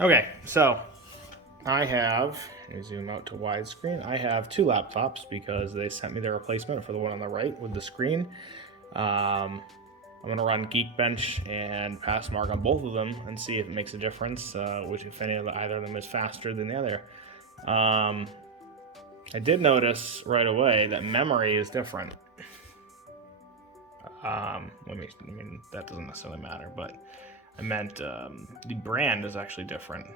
Okay, so I have, let me zoom out to widescreen. I have two laptops because they sent me the replacement for the one on the right with the screen. I'm going to run Geekbench and PassMark on both of them and see if it makes a difference, which if either of them is faster than the other. I did notice right away that memory is different. I mean, that doesn't necessarily matter, but I meant the brand is actually different.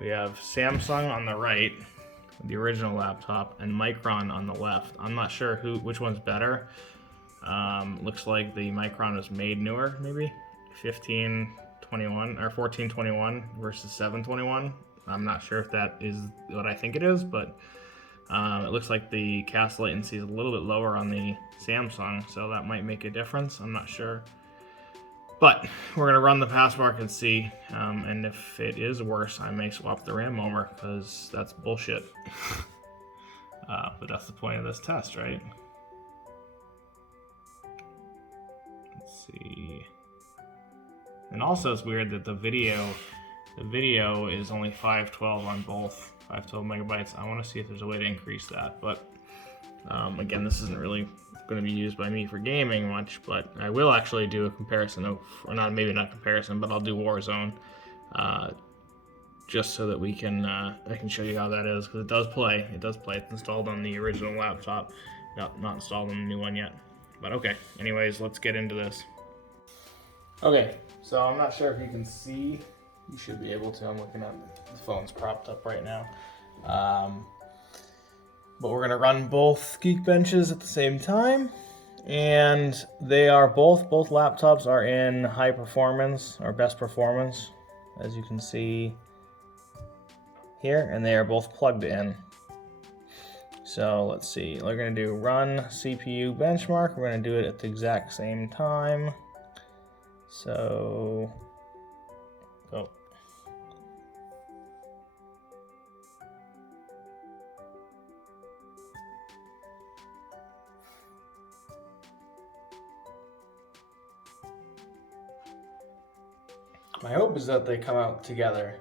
We have Samsung on the right, the original laptop, and Micron on the left. I'm not sure which one's better. Looks like the Micron was made newer, maybe 1521 or 1421 versus 721. I'm not sure if that is what I think it is, but it looks like the cast latency is a little bit lower on the Samsung, so that might make a difference. I'm not sure. But we're going to run the passmark and see, and if it is worse, I may swap the RAM over, because that's bullshit. But that's the point of this test, right? Let's see. And also it's weird that the video is only 512 on both, 512 megabytes. I want to see if there's a way to increase that, but again, this isn't really going to be used by me for gaming much, but I will actually do a comparison of, or not, maybe not comparison, but I'll do Warzone, just so that we can, I can show you how that is, because it does play. It's installed on the original laptop, not installed on the new one yet. But okay, anyways, let's get into this. Okay, so I'm not sure if you can see. You should be able to. I'm looking at the phone's propped up right now. But we're gonna run both Geekbenches at the same time, and they are both laptops are in high performance or best performance, as you can see here, and they are both plugged in. So let's see, we're gonna do run CPU benchmark. We're gonna do it at the exact same time. So, oh. My hope is that they come out together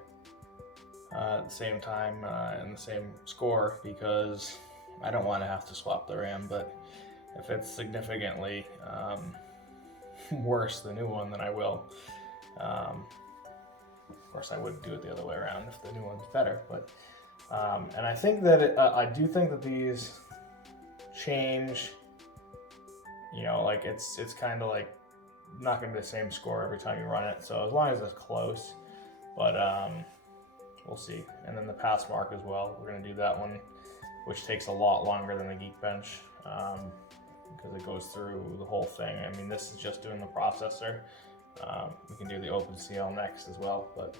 at the same time and the same score, because I don't want to have to swap the RAM, but if it's significantly worse, the new one, then I will. Of course, I would do it the other way around if the new one's better, but and I think that I do think that these change. You know, like it's kind of like not going to be the same score every time you run it. So as long as it's close, but we'll see. And then the passmark as well. We're going to do that one, which takes a lot longer than the Geekbench, because it goes through the whole thing. I mean, this is just doing the processor. We can do the OpenCL next as well, but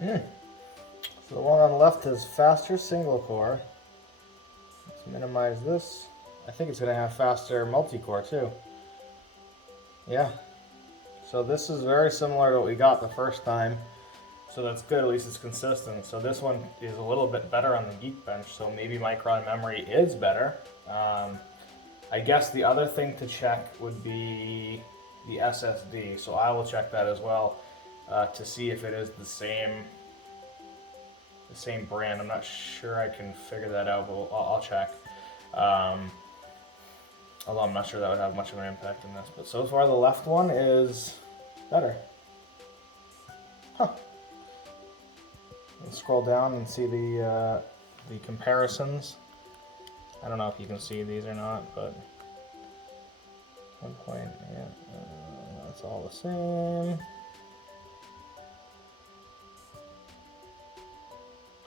So the one on the left is faster single core. Let's minimize this. I think it's going to have faster multi-core too. Yeah. So this is very similar to what we got the first time. So that's good, at least it's consistent. So this one is a little bit better on the Geekbench, so maybe Micron memory is better. I guess the other thing to check would be the SSD. So I will check that as well to see if it is the same brand. I'm not sure I can figure that out, but I'll check. Although I'm not sure that would have much of an impact in this. But so far the left one is better. Huh. Let's scroll down and see the comparisons. I don't know if you can see these or not, but 1 point, yeah, that's all the same.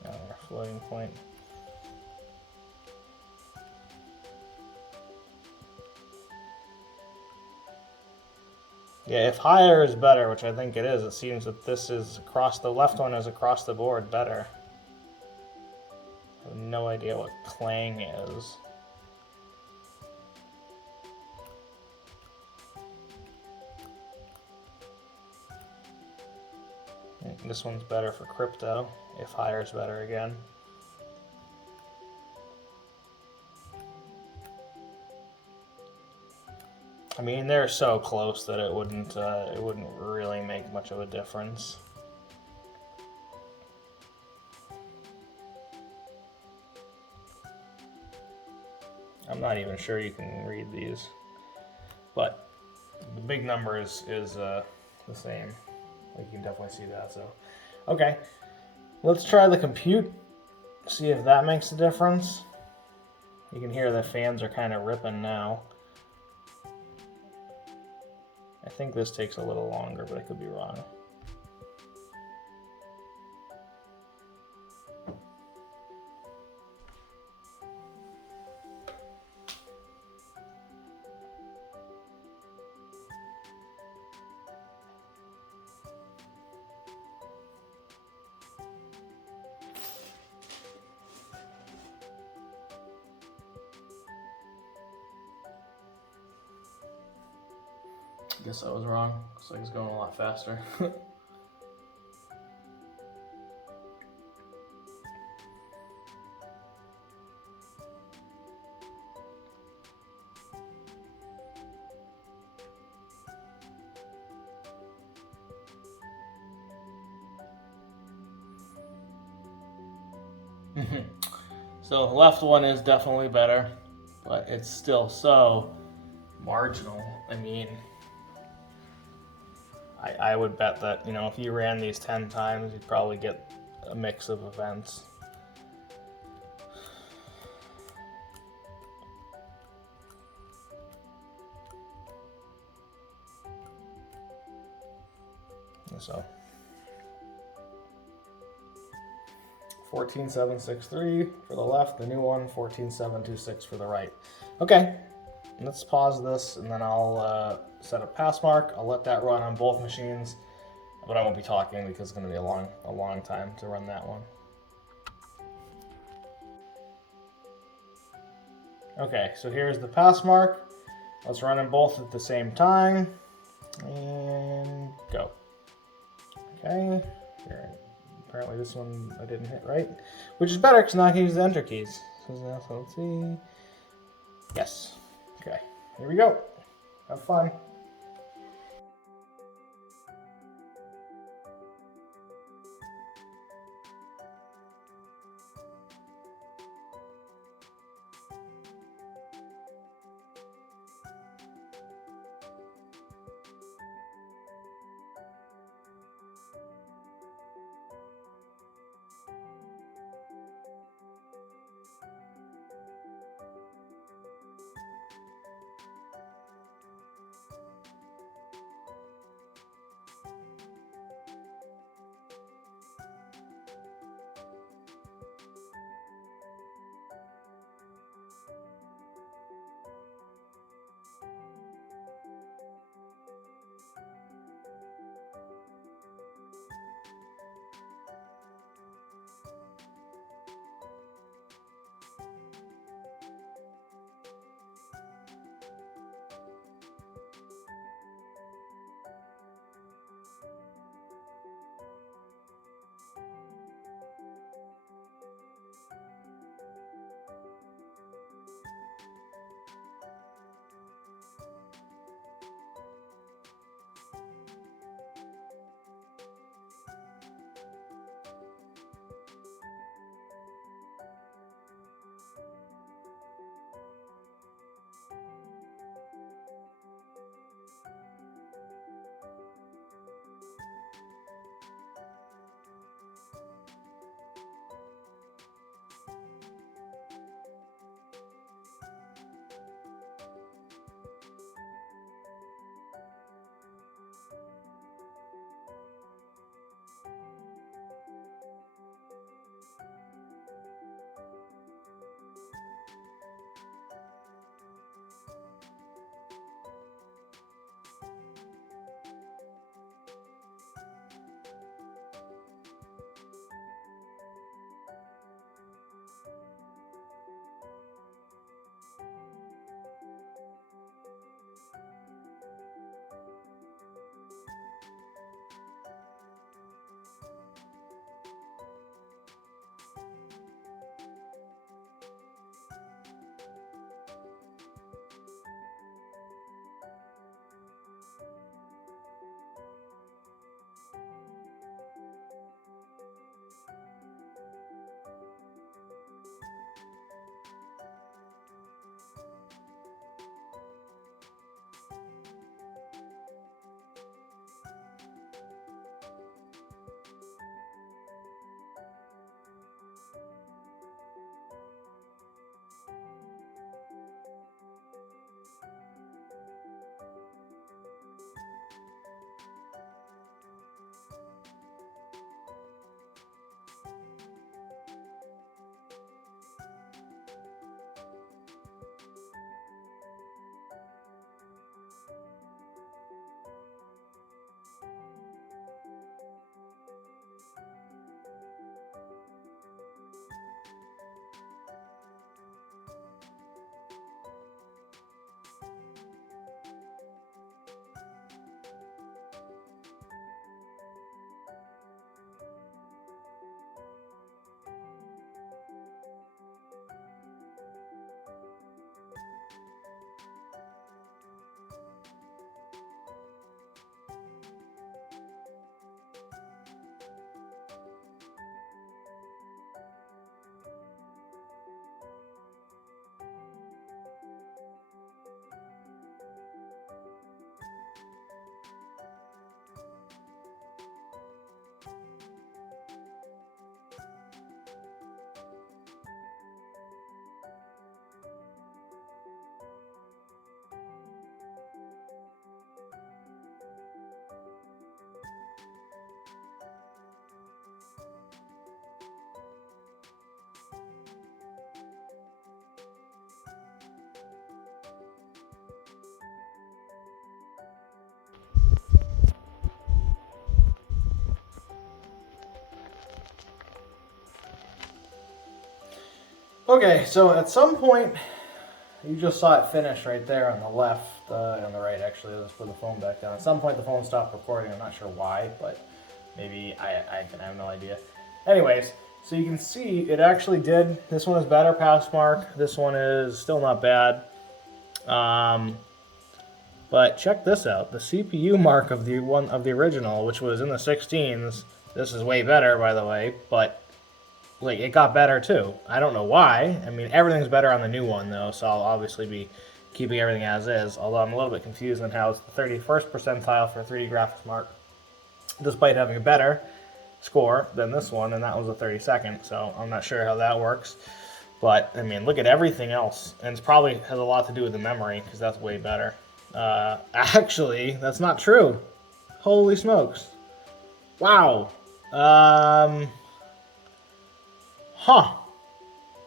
Our floating point. Yeah, if higher is better, which I think it is, it seems that this is the left one is across the board better. I have no idea what clang is. This one's better for crypto, if higher is better again. I mean, they're so close that it wouldn't really make much of a difference. I'm not even sure you can read these, but the big number is the same. You can definitely see that. So, okay, let's try the compute. See if that makes a difference. You can hear the fans are kind of ripping now. I think this takes a little longer, but I could be wrong. I guess I was wrong. Looks like it's going a lot faster. So the left one is definitely better, but it's still so marginal. I mean, I would bet that, you know, if you ran these 10 times, you'd probably get a mix of events. So 14763 for the left, the new one 14726 for the right. Okay, let's pause this and then I'll set up PassMark. I'll let that run on both machines, but I won't be talking because it's going to be a long time to run that one. Okay, so here's the PassMark. Let's run them both at the same time and go. Okay, here. Apparently this one I didn't hit right, which is better because now I can use the enter keys. So let's see. Yes. Okay, here we go. Have fun. Okay, so at some point, you just saw it finish right there on the left, on the right actually. Let's put the phone back down. At some point the phone stopped recording. I'm not sure why, but maybe I have no idea. Anyways, so you can see it actually did. This one is better passmark. This one is still not bad. But check this out. The CPU mark of the original, which was in the 16s, this is way better, by the way, but like it got better too. I don't know why. I mean, everything's better on the new one though, so I'll obviously be keeping everything as is, although I'm a little bit confused on how it's the 31st percentile for 3D graphics mark, despite having a better score than this one, and that was a 32nd, so I'm not sure how that works. But, I mean, look at everything else, and it probably has a lot to do with the memory, because that's way better. Actually, that's not true. Holy smokes. Wow.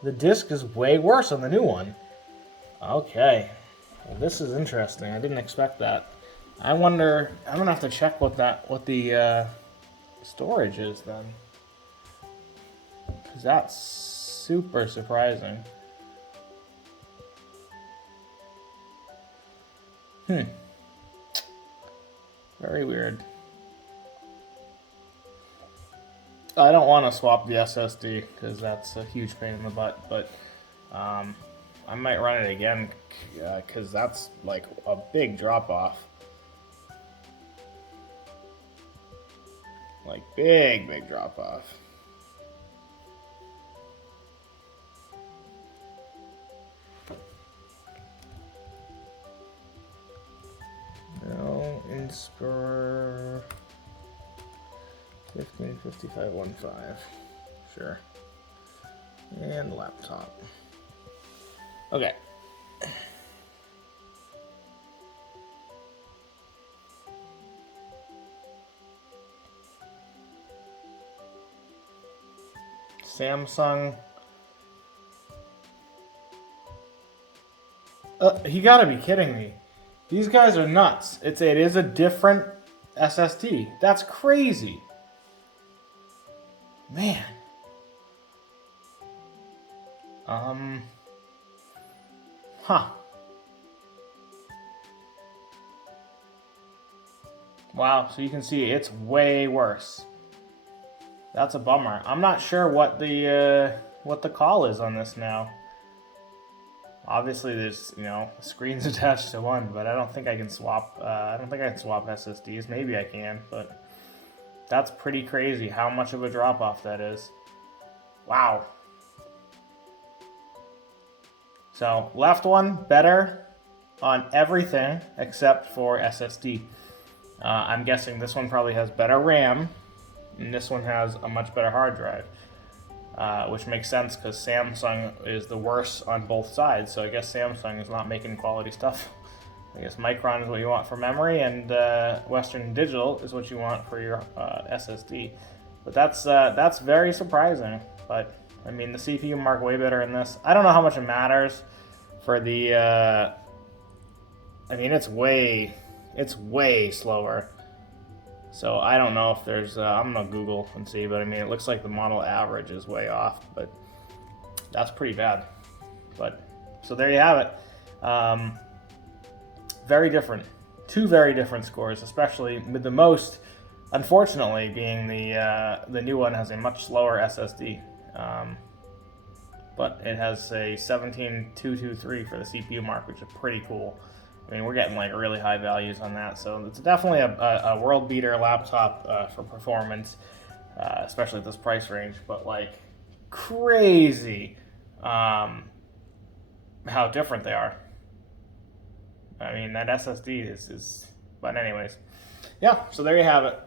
The disc is way worse on the new one. Okay. Well, this is interesting. I didn't expect that. I wonder, I'm gonna have to check what the storage is then. Because that's super surprising. Very weird. I don't want to swap the SSD because that's a huge pain in the butt, but I might run it again because that's like a big drop off. Like big drop off. Dell Inspiron 155515. Sure. And laptop. Okay. Samsung. You gotta be kidding me. These guys are nuts. It is a different SSD. That's crazy. Man. Wow, so you can see it's way worse. That's a bummer. I'm not sure what the call is on this now. Obviously, there's screens attached to one, but I don't think I can swap. I don't think I can swap SSDs. Maybe I can, but that's pretty crazy how much of a drop off that is. Wow. So left one better on everything except for SSD. I'm guessing this one probably has better RAM, and this one has a much better hard drive. Which makes sense because Samsung is the worst on both sides, so I guess Samsung is not making quality stuff. I guess Micron is what you want for memory, and Western Digital is what you want for your SSD. But that's very surprising. But I mean, the CPU mark way better in this. I don't know how much it matters for the. I mean, it's way slower. So I don't know if there's, I'm gonna Google and see, but I mean, it looks like the model average is way off, but that's pretty bad. But, so there you have it. Very different. Two very different scores, especially with the most, unfortunately, being the new one has a much slower SSD. But it has a 17223 for the CPU mark, which is pretty cool. I mean, we're getting like really high values on that, so it's definitely a world beater laptop for performance, especially at this price range. But like crazy how different they are. I mean, that SSD is. But anyways, yeah. So there you have it.